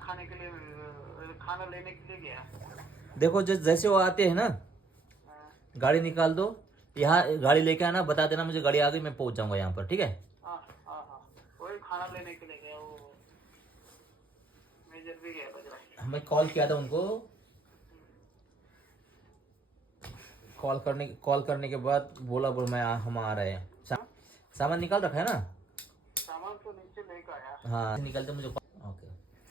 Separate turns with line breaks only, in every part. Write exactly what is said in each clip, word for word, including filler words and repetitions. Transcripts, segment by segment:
खाने के लिए खाना लेने के लिए गया।
देखो जो जैसे वो आते हैं ना, गाड़ी निकाल दो, यहाँ गाड़ी लेके आना, बता देना मुझे गाड़ी आ गई, मैं पहुंच जाऊंगा यहाँ पर, ठीक है।
हाँ हाँ हाँ, वही खाना लेने के लिए गया, वो मेजर भी गया बजरा।
मैं कॉल किया था उनको, कॉल करने कॉल करने के बाद बोला बोल मैं आ, हम आ रहे हैं। सा, सामान निकाल रखा है ना?
सामान तो नीचे लेकर आया।
हाँ निकालते मुझे। ओके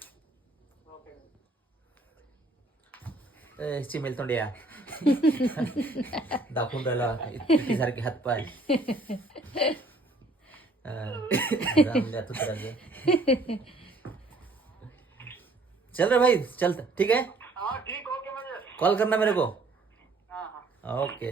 ए चिमेल तोंड्या दाखवून राहिला इतकी सारखे हात पाय। जाऊन द्या तू तर अगं. चल रे भाई चल, ठीक है,
हाँ ठीक, ओके, मुझे
कॉल करना मेरे को.
हाँ हाँ
ओके.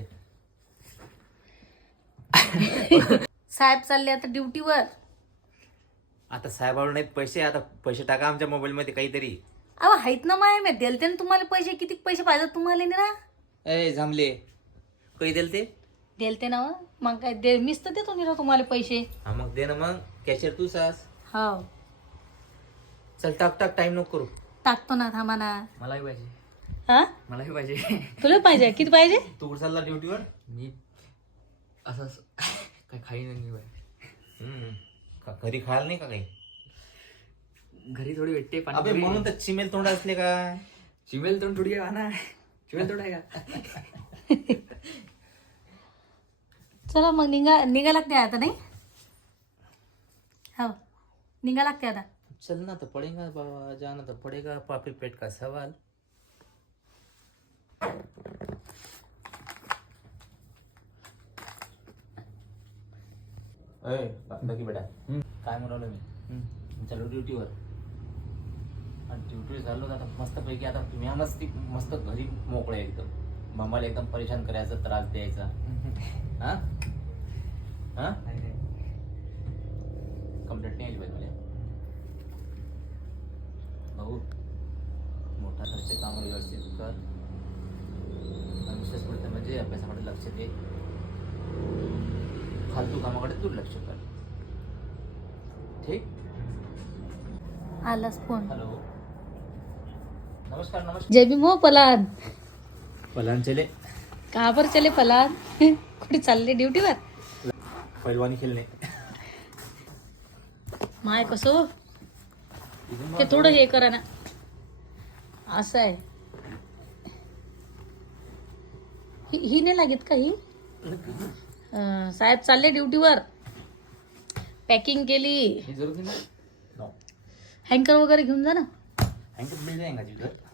साहेब चालले आता ड्युटीवर.
आता साहेबावर नाहीत पैसे, आता पैसे टाका आमच्या मोबाईल मध्ये काहीतरी.
अहो आहेत ना माय, मी देलते ना तुम्हाला पैसे. किती पैसे पाहिजे तुम्हाला ना?
ए जांभले काही देल ते
देलते ना मग काय दे, मीच तर देतो निरा तुम्हाला पैसे.
हा मग दे ना मग, कॅशियर तू सास.
हो
चल टाक टाक, टाइम नको करू.
टाकतो ना, थांबा ना.
मलाही पाहिजे,
हा
मलाही पाहिजे.
तुला पाहिजे? किती पाहिजे?
तू कुठं चालला ड्युटीवर?
मी असं काय खाई नाही बाय.
हम्म. का- घरी खायला नाही का काही?
घरी थोडी भेटते
अबे
पाणी.
म्हणून तर चिमेल तोंड असले का?
चिमेल तोंड थोडी आहे ना, चिमेल तोंड आहे का?
चला मग निघा निघा लागते आता नाही. हो निघा लागते आता.
चलना तो पड़ेगा बाबा, जाना तो पड़ेगा, पापी पेट का सवाल. अय बाकी बेटा काय म्हणालो मी, चलो ड्युटीवर. ड्युटी झालो आता मस्त पैकी. आता तुम्ही मस्त मस्त घरी मोकळे एकदम, मम्माला एकदम परेशान करायचा, त्रास द्यायचा. हा हा कंप्लेंट नाही आली पाहिजे मला भाऊ. मोठा खर्च काम व्यवस्थित कर, आणि विशेष पडतं म्हणजे अभ्यासाकडे लक्ष दे, फालतू कामाकडे दुर्लक्ष कर, ठीक.
आलाच फोन.
हॅलो नमस्कार. नमस्कार.
जय भीम हो पलान.
पलान चले
कहाँ पर चले पलान? कुठे चालले? ड्युटीवर.
पैलवानी खेळणे.
माय कसो ते थोडं हे करा ना, असं आहे. ही ही नाही लागत का ही? अं, साहेब चालले ड्युटीवर. पॅकिंग केली.
हे जरूर नाही. नो
हँकर वगैरे घेऊन जा ना.
हँकर मिल जाएगा जिधर.